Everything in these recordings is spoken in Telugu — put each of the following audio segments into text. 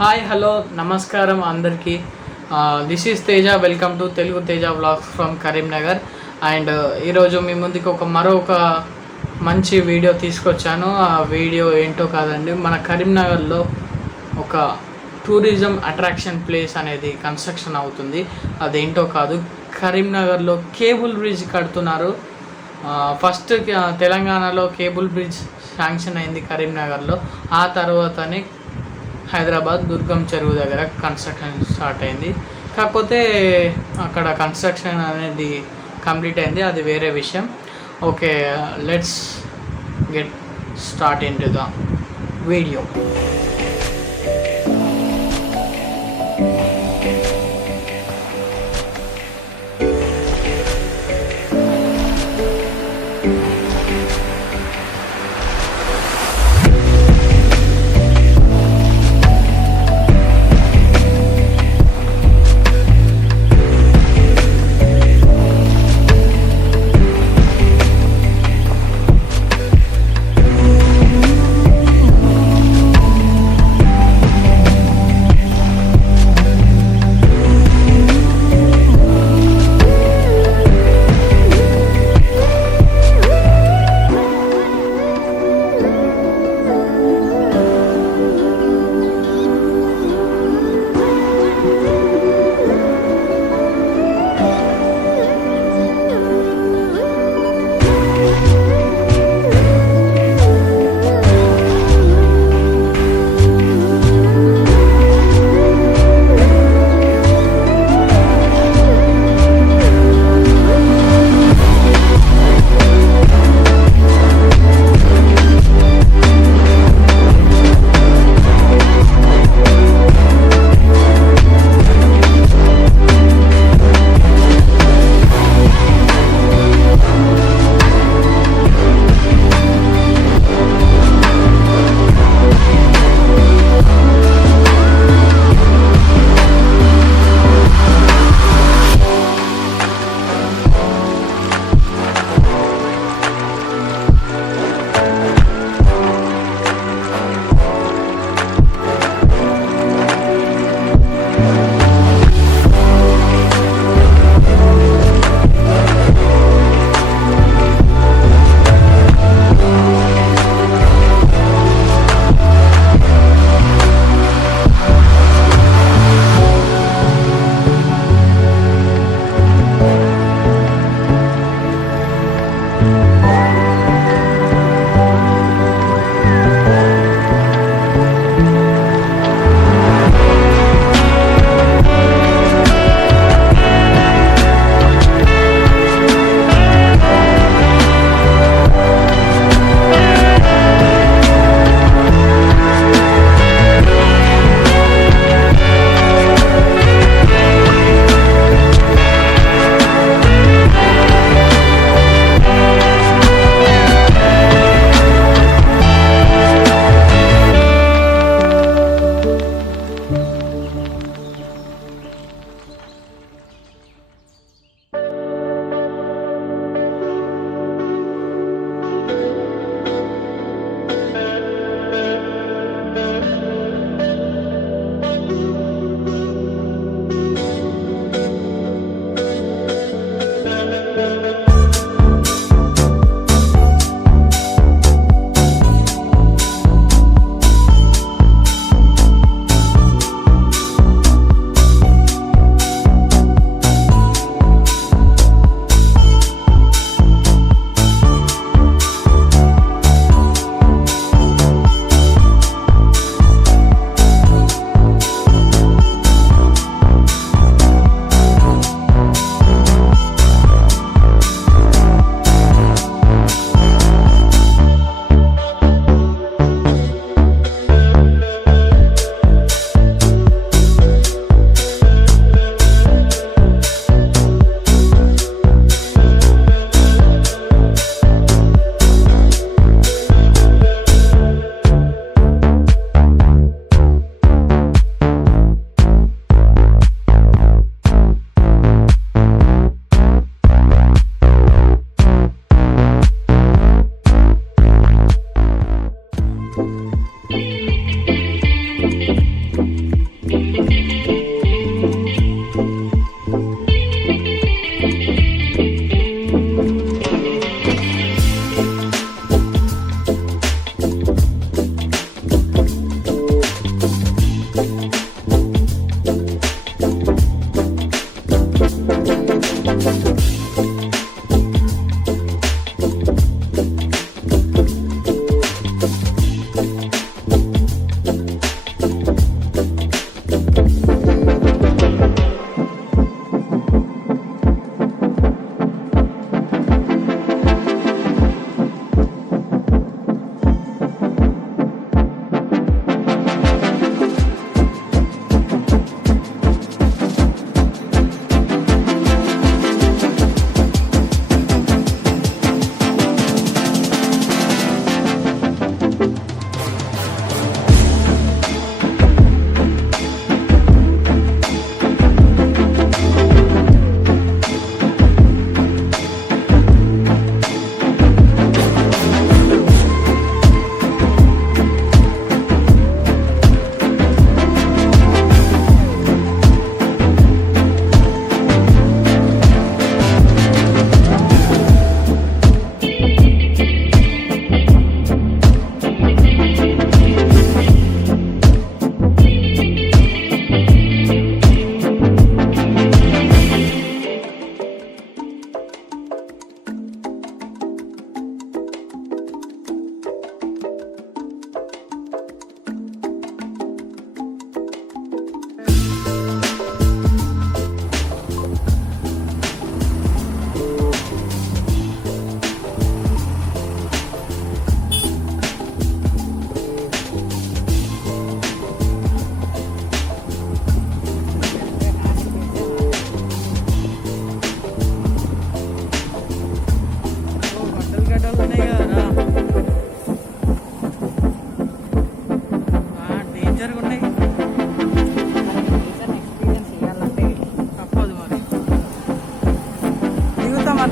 హాయ్ హలో నమస్కారం అందరికీ. This is Teja. Welcome to Telugu Teja vlogs from Karimnagar. And ఈరోజు మీ ముందుకు మరొక మంచి వీడియో తీసుకొచ్చాను. ఆ వీడియో ఏంటో కాదండి, మన కరీంనగర్లో ఒక టూరిజం అట్రాక్షన్ ప్లేస్ అనేది కన్స్ట్రక్షన్ అవుతుంది. అదేంటో కాదు, కరీంనగర్లో కేబుల్ బ్రిడ్జ్ కడుతున్నారు. ఫస్ట్ తెలంగాణలో కేబుల్ బ్రిడ్జ్ శాంక్షన్ అయింది కరీంనగర్లో. ఆ తర్వాతనే హైదరాబాద్ దుర్గం చెరువు దగ్గర కన్స్ట్రక్షన్ స్టార్ట్ అయింది. కాకపోతే అక్కడ కన్స్ట్రక్షన్ అనేది కంప్లీట్ అయింది, అది వేరే విషయం. Okay, let's get start in to the video.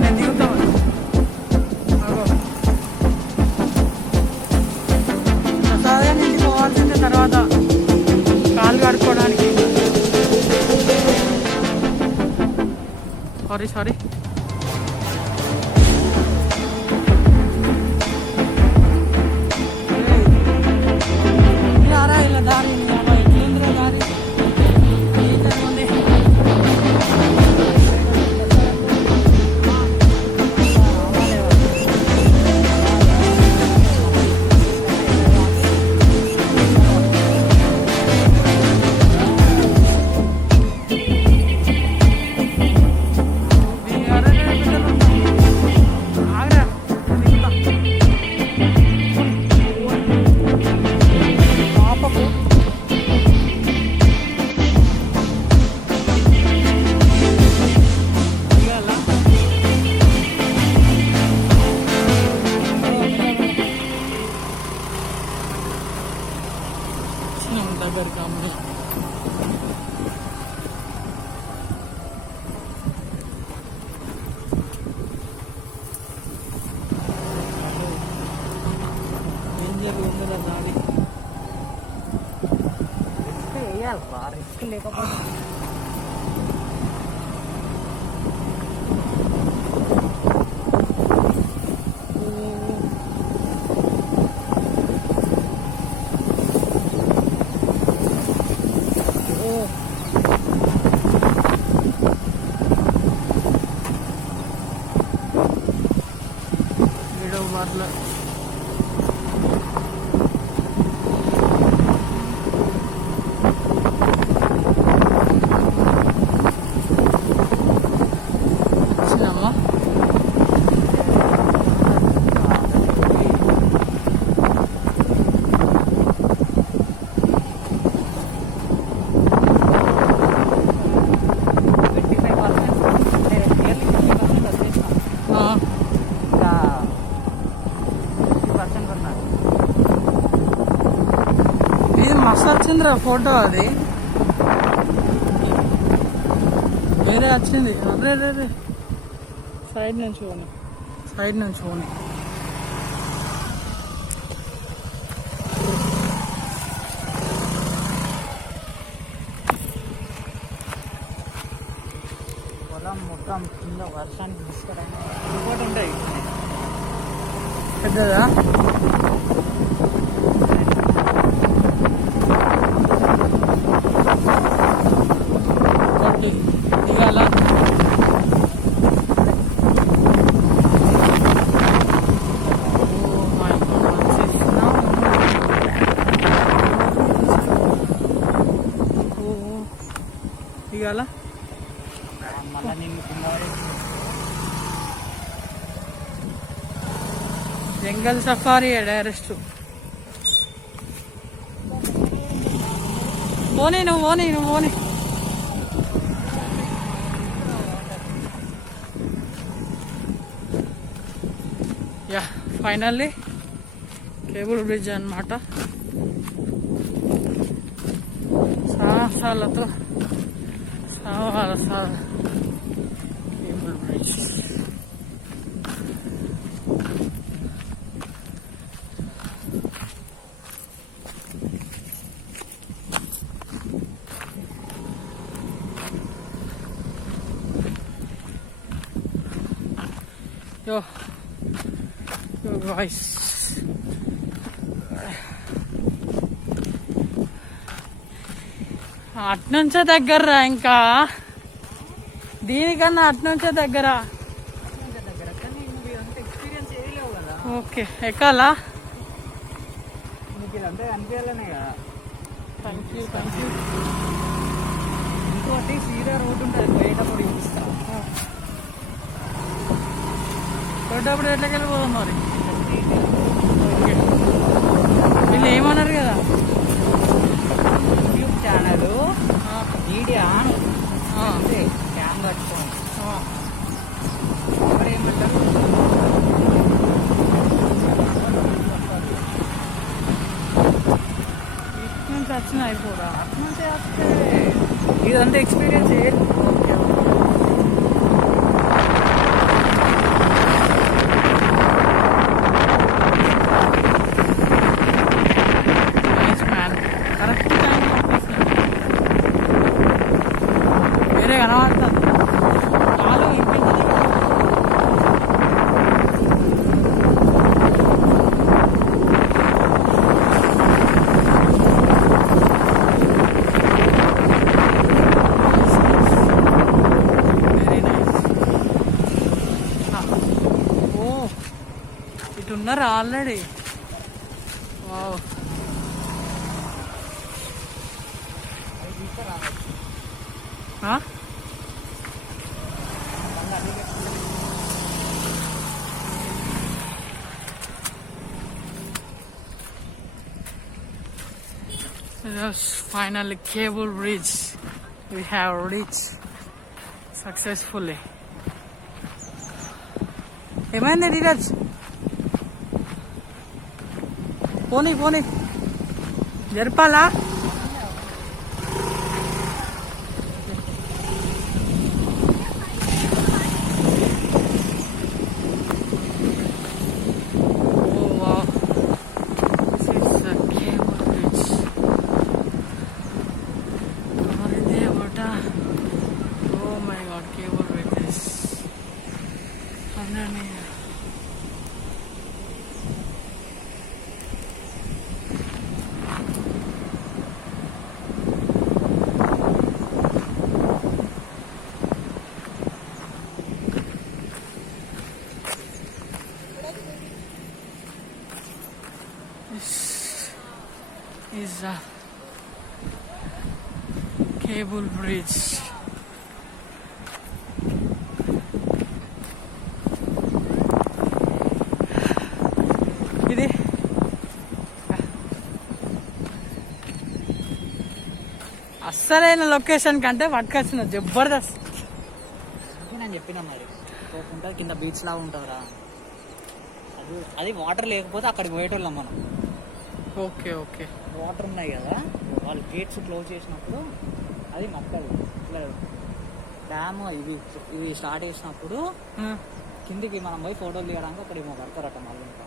నేను దిగుతాను. ప్రసాదం ఇంటికి పోవాల్సిందే తర్వాత కాలు కడుక్కోవడానికి. సారీ ఇలా దారి కేంద్ర దారి ఉంది. దగ్గరికి అమ్మాయి ఏం జరుగుతుందో దాడి రిస్క్ వేయాలి బా, రిస్క్ లేకపోతే బార్ల వచ్చినామా. ఇది మస్తు వచ్చిందిరా ఫోటో, అది వేరే వచ్చింది. అదే అదే సైడ్ నుంచి పోనీ పొలం మొత్తం కింద వర్షానికి తీసుకురాని ఇంకోటి ఉంటాయి పెద్దదా. దిగాల దిగాల మళ్ళా నిన్ను జంగల్ సఫారీ డైరెక్ట్ పోనీ నువ్వు పోనీ. యా ఫైనల్లీ కేబుల్ బ్రిడ్జ్ అన్నమాట. సాహసాలతో కేబుల్ బ్రిడ్జ్. Yo guys, అట్నుంచే దగ్గర ఇంకా దీనికన్నా అట్నుంచే దగ్గర. ఓకే ఎక్కాలా? Thank you. ఇంకోటి సీదా రోడ్డు ఉంటుంది, పోయేటప్పుడు చూపిస్తా. పోయేటప్పుడు ఎట్లకి వెళ్ళిపోదాం మరి. ఓకే వీళ్ళు ఏమన్నారు కదా యూట్యూబ్ ఛానల్ మీడియా అంతే క్యామ్ పట్టుకోండి. మరి ఏమంటారు ఇట్నుంచి వచ్చిన అయిపోరా, అట్నుంచి వస్తే ఇదంతా ఎక్స్పీరియన్స్. ఓకే ఉన్నారా already? Wow. Yes, finally cable bridge we have reached successfully. ఏమైంది నీరజ్? పోనీ పోనీ జరపాలా? This is a cable bridge. ఇది అస్సలైన లొకేషన్ కంటే పట్టుకొచ్చిన జబర్దస్త్. నేను చెప్పినా మరి పోకుండా కింద బీచ్ లాగా ఉంటుందిరా. అది వాటర్ లేకపోతే అక్కడికి పోయేటోళ్ళం మనం. Okay okay. వాటర్ ఉన్నాయి కదా, వాళ్ళు గేట్స్ క్లోజ్ చేసినప్పుడు అది మక్కది ఇట్లా డ్యామ్ ఇవి స్టార్ట్ చేసినప్పుడు కిందికి మనం పోయి ఫోటోలు తీయడానికి అక్కడ ఏమో కడతారట మళ్ళీ. ఇంకా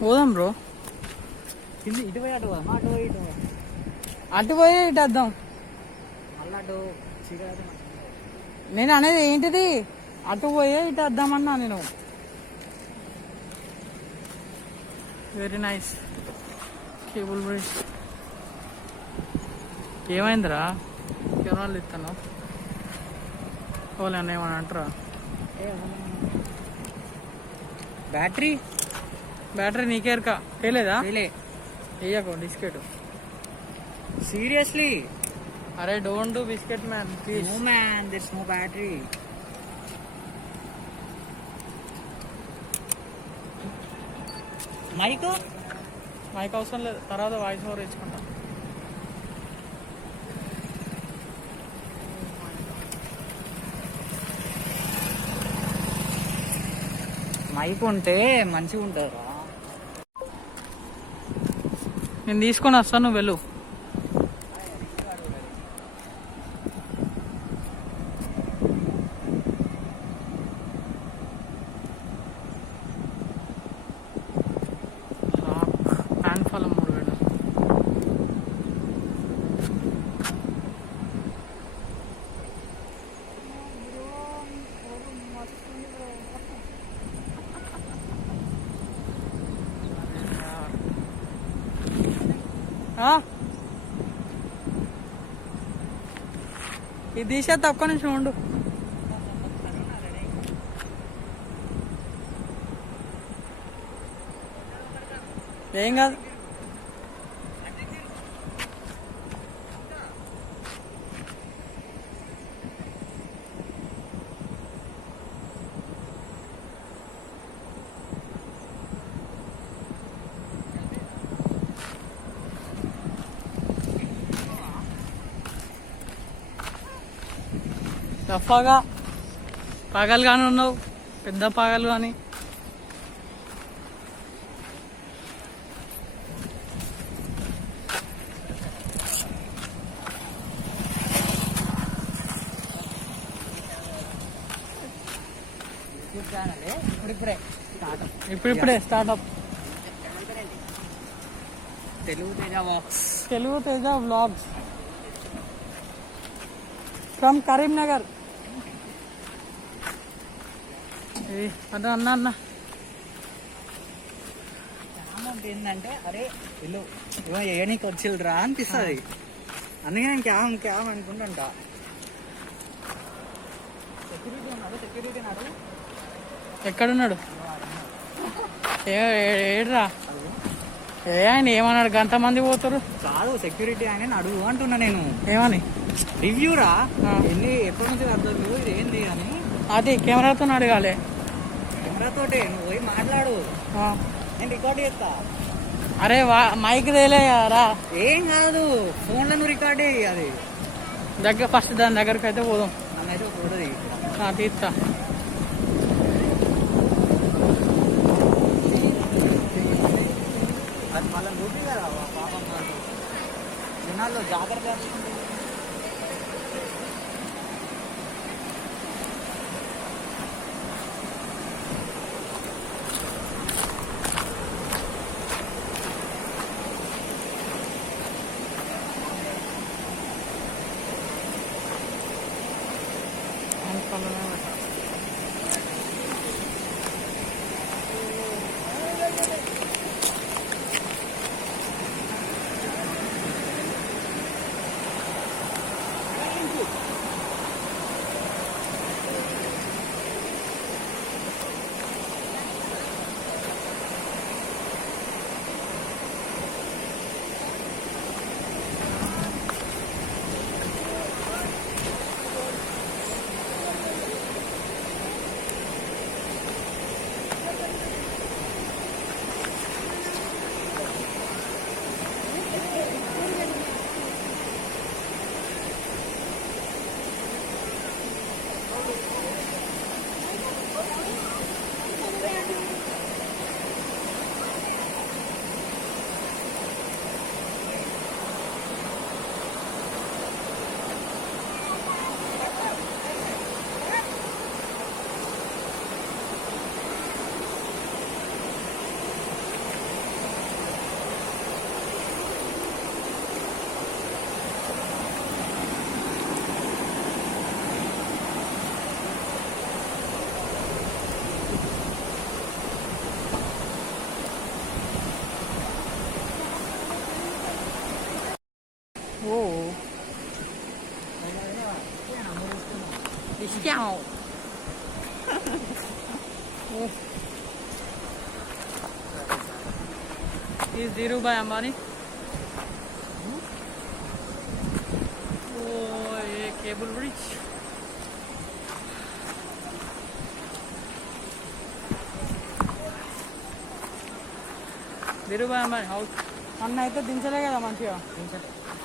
పోదాం బ్రో. కింది ఇటు పోయి అటు పోదాం, అటు పోయి ఇటు అటు పోయి ఇటు వద్దాం. మళ్ళీ అటు నేను అనేది ఏంటిది, అటు పోయే ఇటు వద్దామన్నా నేను. Very nice cable bridge. ఏమైందిరా కెమెరాలు ఇస్తాను వాళ్ళు ఏమని అంటారా? బ్యాటరీ నీకేరకా తెలియదా? వేయకు బిస్కెట్. సీరియస్లీ? అరే don't do biscuit man please. No man, this no battery. Mic అవసరం లేదు, తర్వాత వాయిస్ ఓవర్ ఇచ్చుకుంటా. మైక్ ఉంటే మంచిగా ఉంటుందిరా. నేను తీసుకొని వస్తాను, నువ్వు వెళ్ళు. ప్యాన్ ఫలం మూడు వేడు. ఇది తీసే తక్కువ నుంచి ఉండు. ఏం కాదు. రఫాగా పాగలు కానీ ఉన్నావు, పెద్ద పాగలు కానీ. ఇప్పుడిప్పుడే startup. Telugu Teja vlogs from Karimnagar. అన్న అన్న అన్న క్యామ్ ఏంటంటే అరే వీళ్ళు ఇవో ఏనికి వచ్చిల్రా అనిపిస్తుంది. అందుకే నేను క్యామ్ క్యామ్ అనుకుంటుంటా. సెక్యూరిటీ ఉన్నాడు, సెక్యూరిటీ నాడు ఎక్కడున్నాడు? ఏడ్రా ఆయన ఏమన్నాడు? గంట మంది పోతారు. కాదు సెక్యూరిటీ ఆయన అడుగు అంటున్నా నేను. ఏమని? రివ్యూరా ఎన్ని ఎప్పటి నుంచి అర్థం ఇది ఏంది అని. అది కెమెరాతో అడగాలి. కెమెరాతోటే నువ్వు పోయి మాట్లాడు, నేను రికార్డ్ చేస్తా. అరే మైక్ తేలేరా. ఏం కాదు, ఫోన్లో నువ్వు రికార్డ్ చేయి. అది ఫస్ట్ దాని దగ్గరికి అయితే పోదాం. నన్నైతే ఒక ఫోటో తీస్తా. అది మళ్ళీ చూపి కదా పాపం జనాల్లో జాగ్రత్త. Is Dhirubhai Ambani? Oh, a cable bridge. Dhirubhai Ambani house. అన్న అయితే దించలే కదా మంచిగా.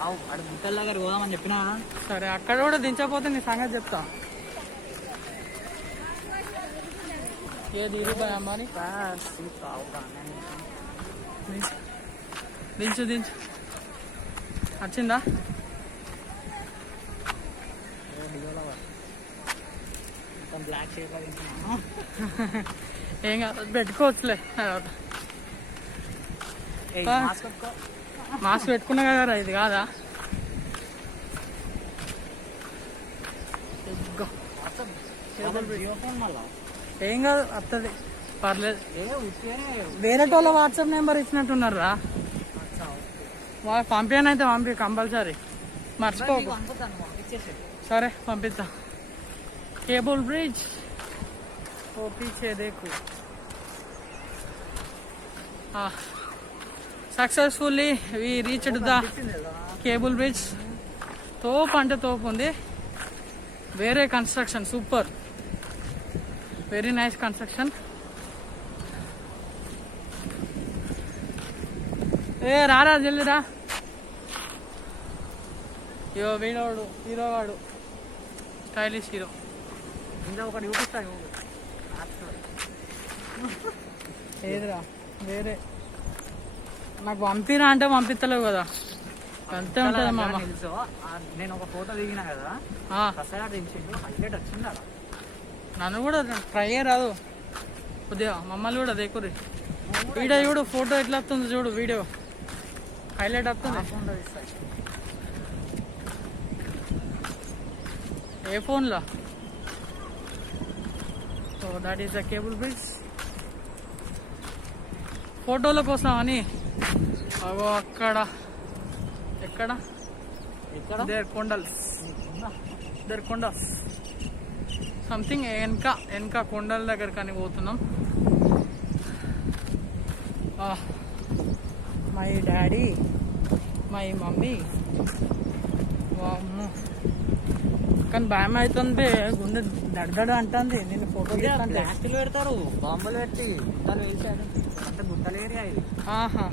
అక్కడ గుట్టల దగ్గర పోదామని చెప్పినా. సరే అక్కడ కూడా దించకపోతే నీ సంగతి చెప్తా. ఏ ధీరుభాయ్ అంబానీ దించు దించు. వచ్చిందా? బ్లాక్ షేప్ ఏం కాదు, పెట్టుకోవచ్చులే. మాస్క్ పెట్టుకున్నా కదా, ఇది కాదా? ఏం కాదు, వస్తుంది, పర్లేదు. వేరే వాళ్ళ వాట్సాప్ నెంబర్ ఇచ్చినట్టున్నారా? పంపాను అయితే పంపి కంపల్సరీ, మర్చిపో. సరే పంపిస్తా. కేబుల్ బ్రిడ్జ్ ఓ పీछे देखो. Successfully we reached the cable bridge. తోపు అంటే తోపు ఉంది. వేరే construction, super, very nice construction. ఏ రారా జల్ది రా. యో వీడోడు హీరో వాడు, స్టైలిష్ హీరో. ఇంకా ఒకటి చూపిస్తాను. ఏదిరా వేరే, నాకు పంపిరా అంటే పంపిస్తలేవు కదా, అంతే ఉంటుంది మామ. నేను ఒక ఫోటో దిగిన కదా, దించిండు, హైలైట్ వచ్చింది. నన్ను కూడా ట్రై రాదు కొద్దిగా, మమ్మల్ని కూడా దేకురి. వీడియో చూడు, ఫోటో ఎట్లా వస్తుంది చూడు, వీడియో హైలైట్ వస్తుంది. ఏ ఫోన్లో? Oh that is the cable bridge. ఫోటోల కోసం అని అగో అక్కడ ఎక్కడ దేర్ కొండల్స్ సంథింగ్ వెనక కొండల దగ్గర కానీ పోతున్నాం. మై డాడీ మై మమ్మీ వామ్మో కానీ భయం అవుతుంది, గుండె దడదడ అంటుంది. నేను ఫోటో ప్లాస్టిక్ పెడతారు, బాంబులు పెట్టి గుట్టలు వేసాడు, అంటే గుట్టల ఏరియా ఇది. ఆహా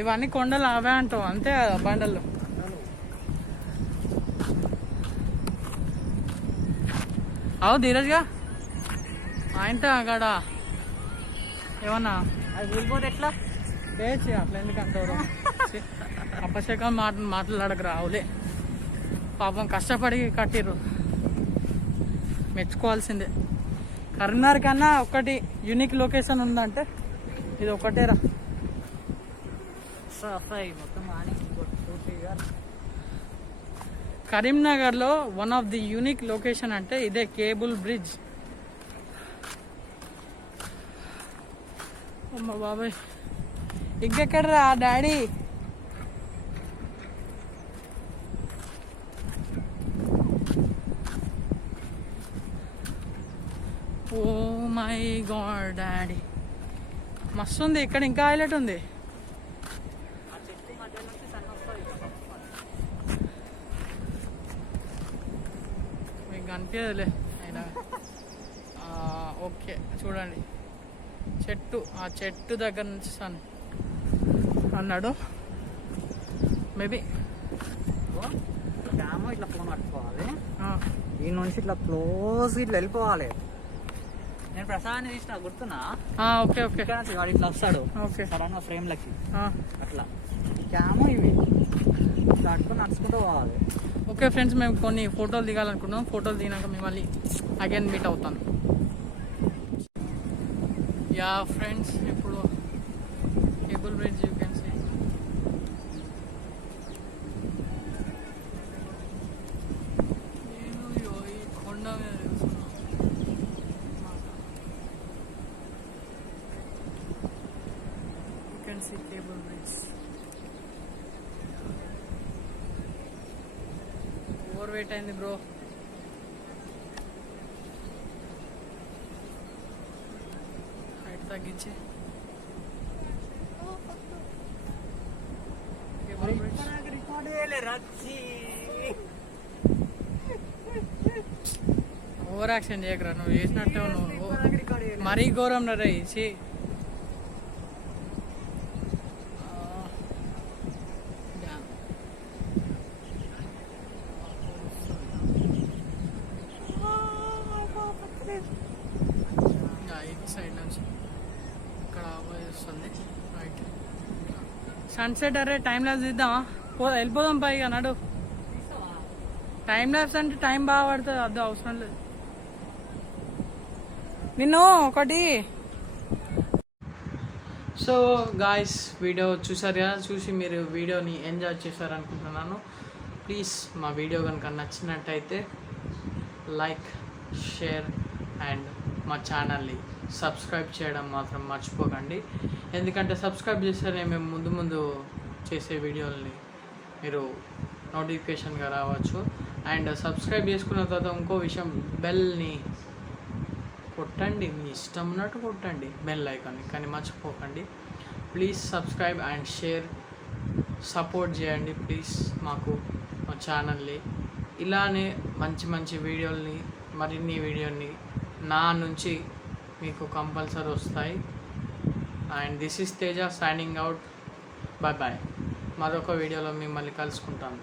ఇవన్నీ కొండలు అవే అంటావు అంతే కదా బండలు. అవు ధీరజ్గా ఆయనతో అక్కడ ఏమన్నా అది కూలిపోతే ఎట్లా పేచి అట్లా ఎందుకంటారు అపశకం మాట్లాడక రావులే. పాపం కష్టపడి కట్టిర్రు, మెచ్చుకోవాల్సిందే. కరీంనగర్ కన్నా ఒకటి యూనిక్ లొకేషన్ ఉందంటే ఇది ఒకటేరా. మొత్తం పూర్తిగా కరీంనగర్లో one of the unique location అంటే ఇదే కేబుల్ బ్రిడ్జ్. అమ్మ బాబాయ్ ఇంకెక్కడరా daddy? Oh my god daddy మస్తు ఉంది ఇక్కడ. ఇంకా హైలైట్ ఉంది. మీకు కనిపించదులే అయినా. ఓకే చూడండి చెట్టు, ఆ చెట్టు దగ్గర నుంచి సన్ అన్నాడు మేబీ. డ్యామ్ ఇట్లా ఫోన్ పట్టుకోవాలి, ఈ నుంచి ఇట్లా క్లోజ్ ఇట్లా వెళ్ళిపోవాలి. నేను ప్రసాదాన్ని తీసిన గుర్తున్నా. ఓకే ఓకే వాడు ఇట్లా వస్తాడు ఓకే సడన్ గా ఫ్రేమ్ లకి అట్లా. క్యామో ఇవి ఇట్లా అట్టుకుని నడుచుకుంటూ పోవాలి. ఓకే ఫ్రెండ్స్ మేము కొన్ని ఫోటోలు దిగాలనుకున్నాం. ఫోటోలు దిగినాక మిమ్మల్ని అగైన్ మీట్ అవుతాను. యా ఫ్రెండ్స్ ఇప్పుడు cable bridge you can see. నేను ఈ కొండ మీద you can see cable bridge. Overweight అయింది బ్రో. హైట్ తగ్గించి ఓవర్ యాక్షన్ చేయకరా, నువ్వు చేసినట్టే నువ్వు మరీ ఘోరం రే ఇచ్చి. ఇటు సైడ్ నుంచి ఇక్కడ వస్తుంది రైట్. సన్సెట్ అరే టైం ల్యాబ్స్ ఇద్దామా? వెళ్ళిపోదాం పైగా నడు. టైం ల్యాబ్స్ అంటే టైం బాగా పడుతుంది, అర్థం అవసరం లేదు. నిన్ను ఒకటి సో గాయస్ వీడియో చూసారు కదా, చూసి మీరు వీడియోని ఎంజాయ్ చేశారు అనుకుంటున్నాను. ప్లీజ్ మా వీడియో కనుక నచ్చినట్టయితే లైక్, షేర్ అండ్ మా ఛానల్ని సబ్స్క్రైబ్ చేయడం మాత్రం మర్చిపోకండి. ఎందుకంటే సబ్స్క్రైబ్ చేస్తేనే మేము ముందు ముందు చేసే వీడియోలని మీరు నోటిఫికేషన్గా రావచ్చు. అండ్ సబ్స్క్రైబ్ చేసుకున్న తర్వాత ఇంకో విషయం, బెల్ని కొట్టండి, మీ ఇష్టం ఉన్నట్టు కొట్టండి బెల్ ఐకాన్ని, కానీ మర్చిపోకండి. Please subscribe and share, support చేయండి ప్లీజ్ మాకు, మా ఛానల్ని. ఇలానే మంచి మంచి వీడియోల్ని, మరిన్ని వీడియోని నా నుంచి మీకు కంపల్సరీ వస్తాయి. And this is Teja signing out. Bye bye. మరొక వీడియోలో మిమ్మల్ని కలుసుకుంటాను.